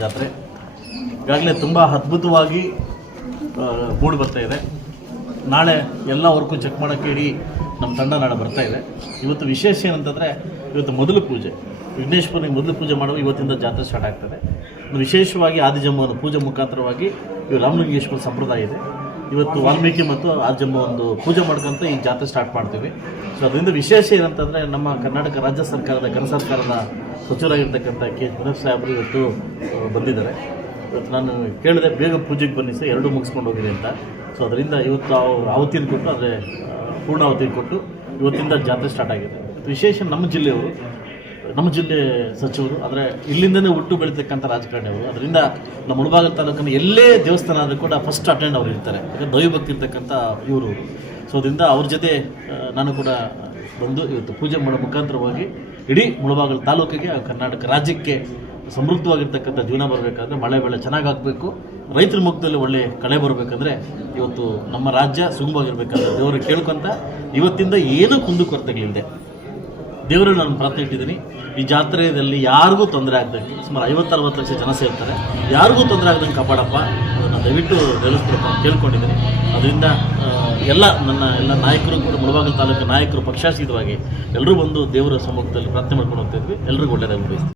ಜಾತ್ರೆ ಈಗಾಗಲೇ ತುಂಬ ಅದ್ಭುತವಾಗಿ ಮೂಡಿ ಬರ್ತಾ ಇದೆ. ನಾಳೆ ಎಲ್ಲ ವರ್ಕು ಚೆಕ್ ಮಾಡೋಕ್ಕೆ ಇಡೀ ನಮ್ಮ ತಂಡ ನಾಳೆ ಬರ್ತಾ ಇದೆ. ಇವತ್ತು ವಿಶೇಷ ಏನಂತಂದರೆ ಇವತ್ತು ಮೊದಲು ಪೂಜೆ, ವಿಘ್ನೇಶ್ವರನಿಗೆ ಮೊದಲು ಪೂಜೆ ಮಾಡುವ ಇವತ್ತಿಂದ ಜಾತ್ರೆ ಸ್ಟಾರ್ಟ್ ಆಗ್ತದೆ. ವಿಶೇಷವಾಗಿ ಆದಿಜಂಬವನ್ನು ಪೂಜೆ ಮುಖಾಂತರವಾಗಿ ಇವು ರಾಮಲಿಂಗೇಶ್ವರ ಸಂಪ್ರದಾಯ ಇದೆ. ಇವತ್ತು ವಾಲ್ಮೀಕಿ ಮತ್ತು ಆದಿಜಂಬ ಒಂದು ಪೂಜೆ ಮಾಡ್ಕೊಂತ ಈ ಜಾತ್ರೆ ಸ್ಟಾರ್ಟ್ ಮಾಡ್ತೀವಿ. ಸೊ ಅದರಿಂದ ವಿಶೇಷ ಏನಂತಂದರೆ ನಮ್ಮ ಕರ್ನಾಟಕ ರಾಜ್ಯ ಸರ್ಕಾರದ ಘನ ಸರ್ಕಾರದ ಸಚಿವರಾಗಿರ್ತಕ್ಕಂಥ ಕೆ ಪುನಃ ಸಾಹೇಬರು ಇವತ್ತು ಬಂದಿದ್ದಾರೆ. ಇವತ್ತು ನಾನು ಕೇಳಿದೆ ಬೇಗ ಪೂಜೆಗೆ ಬನ್ನಿ ಸರ್, ಎರಡೂ ಮುಗಿಸ್ಕೊಂಡು ಹೋಗಿದೆ ಅಂತ. ಸೊ ಅದರಿಂದ ಇವತ್ತು ಆವತಿಯನ್ನು ಕೊಟ್ಟು ಅಂದರೆ ಪೂರ್ಣ ಆವತಿಯನ್ನು ಕೊಟ್ಟು ಇವತ್ತಿಂದ ಜಾತ್ರೆ ಸ್ಟಾರ್ಟ್ ಆಗಿದೆ. ವಿಶೇಷ ನಮ್ಮ ಜಿಲ್ಲೆಯವರು, ನಮ್ಮ ಜಿಲ್ಲೆ ಸಚಿವರು, ಅಂದರೆ ಇಲ್ಲಿಂದನೇ ಹುಟ್ಟು ಬೆಳೀತಕ್ಕಂಥ ರಾಜಕಾರಣಿಯವರು. ಅದರಿಂದ ನಮ್ಮ ಮುಳಬಾಗಿಲು ತಾಲೂಕಿನ ಎಲ್ಲೇ ದೇವಸ್ಥಾನ ಆದರೂ ಕೂಡ ಫಸ್ಟ್ ಅಟೆಂಡ್ ಅವರು ಇರ್ತಾರೆ. ಯಾಕಂದರೆ ದೈವಭಕ್ತಿ ಇರ್ತಕ್ಕಂಥ ಇವರು. ಸೊ ಅದರಿಂದ ಅವ್ರ ಜೊತೆ ನಾನು ಕೂಡ ಬಂದು ಇವತ್ತು ಪೂಜೆ ಮಾಡೋ ಮುಖಾಂತರವಾಗಿ ಇಡೀ ಮುಳಬಾಗಿಲು ತಾಲೂಕಿಗೆ, ಕರ್ನಾಟಕ ರಾಜ್ಯಕ್ಕೆ ಸಮೃದ್ಧವಾಗಿರ್ತಕ್ಕಂಥ ಜೀವನ ಬರಬೇಕಾದ್ರೆ ಮಳೆ ಬೆಳೆ ಚೆನ್ನಾಗಾಗಬೇಕು, ರೈತರ ಮುಖದಲ್ಲಿ ಒಳ್ಳೆ ಕಳೆ ಬರಬೇಕಂದ್ರೆ ಇವತ್ತು ನಮ್ಮ ರಾಜ್ಯ ಸುಗಮವಾಗಿರ್ಬೇಕಂದ್ರೆ ದೇವರಿಗೆ ಕೇಳ್ಕೊಂತ ಇವತ್ತಿಂದ ಏನೂ ಕುಂದುಕೊರತೆಗಳಿದೆ ದೇವರಲ್ಲಿ ನಾನು ಪ್ರಾರ್ಥನೆ ಇಟ್ಟಿದ್ದೀನಿ. ಈ ಜಾತ್ರೆಯಲ್ಲಿ ಯಾರಿಗೂ ತೊಂದರೆ ಆಗದಂಗೆ, ಸುಮಾರು 50-60 ಲಕ್ಷ ಜನ ಸೇರ್ತಾರೆ, ಯಾರಿಗೂ ತೊಂದರೆ ಆಗದಂಗೆ ಕಾಪಾಡಪ್ಪ, ಅದನ್ನು ದಯವಿಟ್ಟು ನೆಲೆಸ್ಕೊಡಪ್ಪ ಕೇಳ್ಕೊಂಡಿದ್ದೀನಿ. ಅದರಿಂದ ನನ್ನ ಎಲ್ಲ ನಾಯಕರು ಕೂಡ, ಮುಳಬಾಗಿಲು ತಾಲೂಕು ನಾಯಕರು ಪಕ್ಷಾತೀತವಾಗಿ ಎಲ್ಲರೂ ಬಂದು ದೇವರ ಸಮ್ಮುಖದಲ್ಲಿ ಪ್ರಾರ್ಥನೆ ಮಾಡ್ಕೊಂಡು ಹೋಗ್ತಾ ಇದ್ವಿ. ಎಲ್ರಿಗೂ ಒಳ್ಳೆಯದಾಗಿ ಬಯಸ್ತೀವಿ.